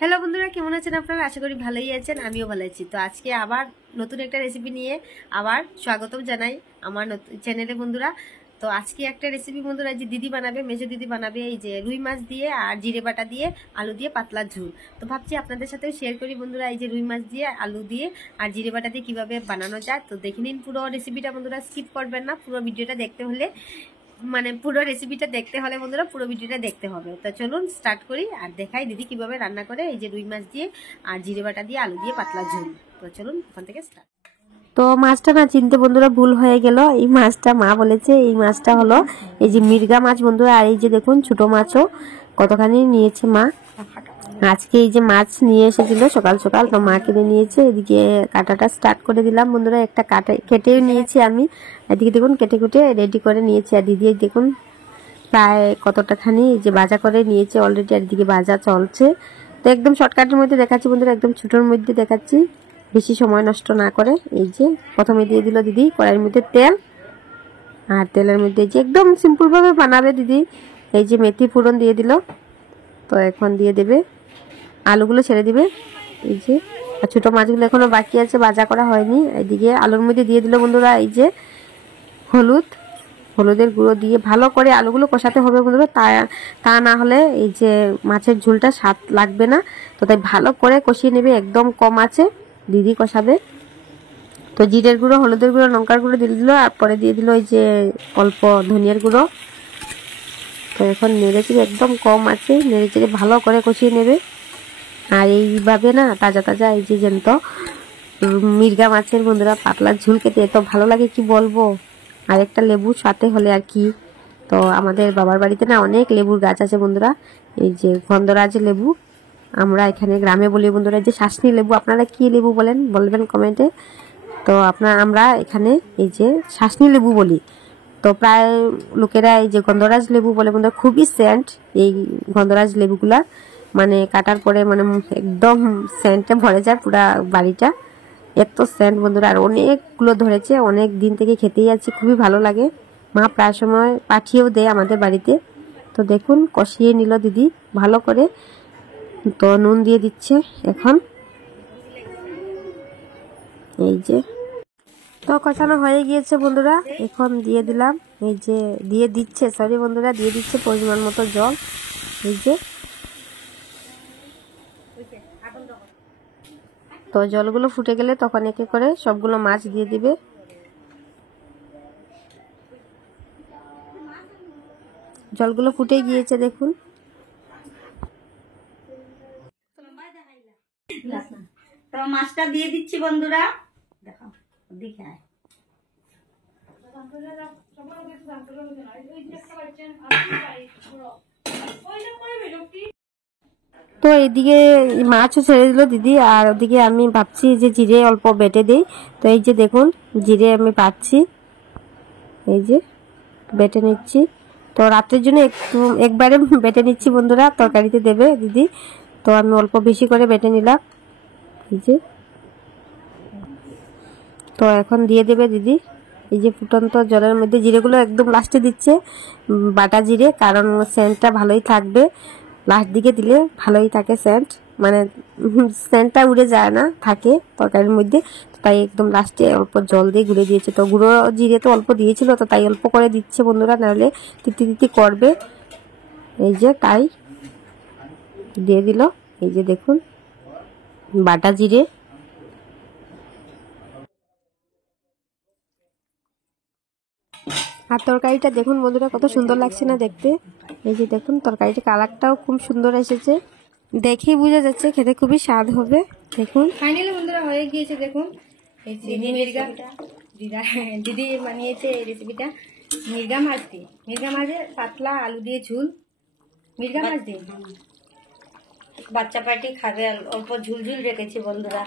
Hello বন্ধুরা, কেমন আছেন আপনারা? আশা করি ভালোই আছেন, আমিও ভালো আছি। তো আজকে আবার নতুন একটা রেসিপি নিয়ে আবার স্বাগতম জানাই আমার চ্যানেলে বন্ধুরা। তো আজকে একটা রেসিপি বন্ধুরা, যে দিদি বানাবে, মেজো দিদি বানাবে, এই যে রুই মাছ দিয়ে আর জিরে বাটা দিয়ে আলু দিয়ে পাতলা ঝোল। তো ভাবছি আপনাদের সাথেও শেয়ার করি বন্ধুরা, এই যে রুই মাছ দিয়ে আলু দিয়ে আর জিরে বাটা দিয়ে কীভাবে বানানো যায়। তো দেখে নিন পুরো রেসিপিটা বন্ধুরা, স্কিপ করবেন না। পুরো ভিডিওটা দেখতে হলে পুরো রেসিপিটা দেখতে হলে বন্ধুরা পুরো ভিডিওটা দেখতে হবে। তো চলুন স্টার্ট করি আর দেখাই দিদি কিভাবে রান্না করে এই যে রুই মাছ দিয়ে আর জিরে বাটা দিয়ে আলু দিয়ে পাতলা ঝোল। তো চলুন ওখান থেকে স্টার্ট। তো মাছটা না চিনতে বন্ধুরা ভুল হয়ে গেল। এই মাছটা মা বলেছে এই মাছটা হলো এই যে মির্গা মাছ বন্ধুরা। আর এই যে দেখুন ছোট মাছও কতখানি নিয়েছে মা। আজকে এই যে মাছ নিয়ে এসেছিল সকাল সকাল, তো মা কিনে নিয়েছে। এদিকে কাটাটা স্টার্ট করে দিলাম বন্ধুরা, একটা কেটেও নিয়েছি আমি। এদিকে দেখুন কেটে কুটে রেডি করে নিয়েছি। আর দিদি দেখুন প্রায় কতটাখানি যে ভাজা করে নিয়েছে অলরেডি। আর এদিকে ভাজা চলছে। তো একদম শর্টকাটের মধ্যে দেখাচ্ছি বন্ধুরা, একদম ছোটোর মধ্যে দেখাচ্ছি, বেশি সময় নষ্ট না করে। এই যে প্রথমে দিয়ে দিল দিদি কড়াইয়ের মধ্যে তেল, আর তেলের মধ্যে যে একদম সিম্পলভাবে বানাবে দিদি, এই যে মেথি ফোড়ন দিয়ে দিল। তো এখন দিয়ে দেবে আলুগুলো, ছেড়ে দিবে। এই যে আর ছোটো মাছগুলো এখনো বাকি আছে, ভাজা করা হয়নি। এদিকে আলুর মধ্যে দিয়ে দিল বন্ধুরা এই যে হলুদের গুঁড়ো দিয়ে ভালো করে আলুগুলো কষাতে হবে বন্ধুরা। তা না হলে এই যে মাছের ঝোলটা স্বাদ লাগবে না। তো তাই ভালো করে কষিয়ে নেবে, একদম কম আছে দিদি কষাবে। তো জিরের গুঁড়ো, হলুদের গুঁড়ো, লঙ্কার গুঁড়ো দিয়ে দিল, আর পরে দিয়ে দিল ওই যে অল্প ধনিয়ার গুঁড়ো। তো এখন নেড়ে চেড়ে একদম কম আছে, নেড়ে চেড়ে ভালো করে কষিয়ে নেবে। আর এইভাবে না তাজা তাজা এই যে জ্যান্ত মির্গা মাছের বন্ধুরা পাতলা ঝোল খেতে এত ভালো লাগে কি বলবো। আর একটা লেবু সাথে হলে আর কি। তো আমাদের বাবার বাড়িতে না অনেক লেবুর গাছ আছে বন্ধুরা, এই যে গন্ধরাজ লেবু আমরা এখানে গ্রামে বলি বন্ধুরা। যে শাসনি লেবু, আপনারা কি লেবু বলেন বলবেন কমেন্টে। তো আমরা এখানে এই যে শাসনি লেবু বলি। তো প্রায় লোকেরা এই যে গন্ধরাজ লেবু বলে বন্ধুরা। খুবই সেন্ট এই গন্ধরাজ লেবুগুলা, কাটার পরে একদম সেন্টে ভরে যায় পুরা বাড়িটা, এত সেন্ট বন্ধুরা। আর অনেকগুলো ধরেছে, অনেক দিন থেকে খেতেই আছি, খুবই ভালো লাগে। মা প্রায় সময় পাঠিয়েও দেয় আমাদের বাড়িতে। তো দেখুন কষিয়ে নিল দিদি ভালো করে। তো নুন দিয়ে দিচ্ছে এখন, এই যে তো কষানো হয়ে গিয়েছে বন্ধুরা। এখন দিয়ে দিলাম এই যে দিয়ে দিচ্ছে পরিমাণ মতো জল। এই যে তো জলগুলো ফুটে গেলে তখন একে করে সবগুলো মাছ দিয়ে দিবে। জলগুলো ফুটে গিয়েছে দেখুন। তো মাছটা দিয়ে দিচ্ছি বন্ধুরা, দেখো দিকে তো এদিকে মাছও ছেড়ে দিল দিদি, আর ওদিকে আমি ভাবছি যে জিরে অল্প বেটে দিই। তো এই যে দেখুন জিরে আমি পাচ্ছি, এই যে বেটে নিচ্ছি। তো রাতের জন্য একবারে বেটে নিচ্ছি বন্ধুরা, তরকারিতে দেবে দিদি। তো আমি অল্প বেশি করে বেটে নিলাম, এই যে। তো এখন দিয়ে দেবে দিদি এই যে ফুটন্ত জলের মধ্যে জিরেগুলো, একদম লাস্টে দিচ্ছে বাটা জিরে, কারণ সেন্টটা ভালোই থাকবে। লাস্ট দিকে দিলে ভালোই থাকে সেন্ট, সেন্টটা উড়ে যায় না, থাকে তরকারির মধ্যে। তাই একদম লাস্টে অল্প জল দিয়ে গুলে দিয়েছে। তো গুঁড়ো জিরে তো অল্প দিয়েছিল, তো তাই অল্প করে দিচ্ছে বন্ধুরা, নাহলে তিতি তিতি করবে। এই যে তাই দিয়ে দিল, এই যে দেখুন বাটা জিরে। আর তরকারিটা দেখুন বন্ধুরা কত সুন্দর লাগছে না দেখতে। এই যে দেখুন তরকারিটা কালারটাও খুব সুন্দর এসেছে, দেখেই বোঝা যাচ্ছে খেতে খুবই স্বাদ হবে। দেখুন ফাইনালি বন্ধুরা হয়ে গিয়েছে দেখুন। এই যে দিদি বানিয়েছে এই রেসিপিটা মির্গা মাছ দিয়ে, মির্গা মাছের পাতলা আলু দিয়ে ঝুল। মির্গা মাছ দিয়ে বাচ্চা পার্টি খাবে, অল্প ঝুলঝুল রেখেছি বন্ধুরা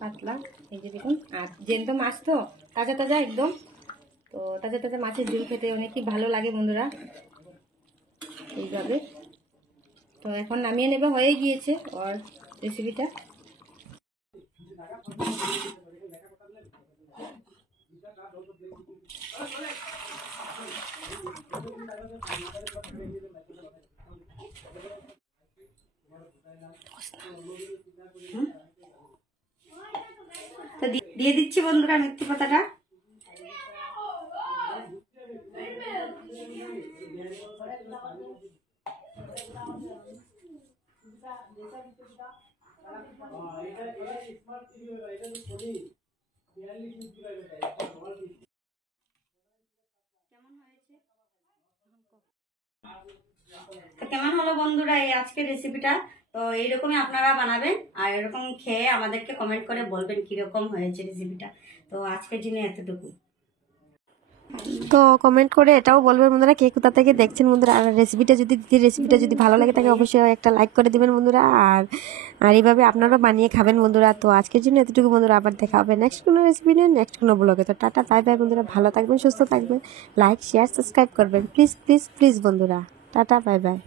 পাতলা। এই যে দেখুন, আর জ্যান্ত মাছ তো তাজা তাজা একদম। তো তাজা তাজা মাছের ঝোল খেতে অনেকই ভালো লাগে বন্ধুরা এইভাবে। তো এখন নামিয়ে নেবে, হয়ে গিয়েছে আর রেসিপিটা। তো দিয়ে দিচ্ছি বন্ধুরা মেথি পাতাটা। তো কেমন হলো বন্ধুরা এই আজকের রেসিপিটা? তো এইরকমই আপনারা বানাবেন আর এরকম খেয়ে আমাদেরকে কমেন্ট করে বলবেন কিরকম হয়েছে রেসিপিটা। তো আজকের জন্য এতটুকু। তো কমেন্ট করে এটাও বলবেন বন্ধুরা কে কোথা থেকে দেখছেন বন্ধুরা। আর রেসিপিটা যদি ভালো লাগে থাকে অবশ্যই একটা লাইক করে দিবেন বন্ধুরা। আর এইভাবে আপনারাও বানিয়ে খাবেন বন্ধুরা। তো আজকের জন্য এতটুকু বন্ধুরা, আবার দেখা হবে নেক্সট কোনো রেসিপি নিয়ে নেক্সট কোনো ব্লগে। তো টাটা বাই বাই বন্ধুরা, ভালো থাকবেন, সুস্থ থাকবেন, লাইক শেয়ার সাবস্ক্রাইব করবেন প্লিজ প্লিজ প্লিজ বন্ধুরা। Tata bye bye.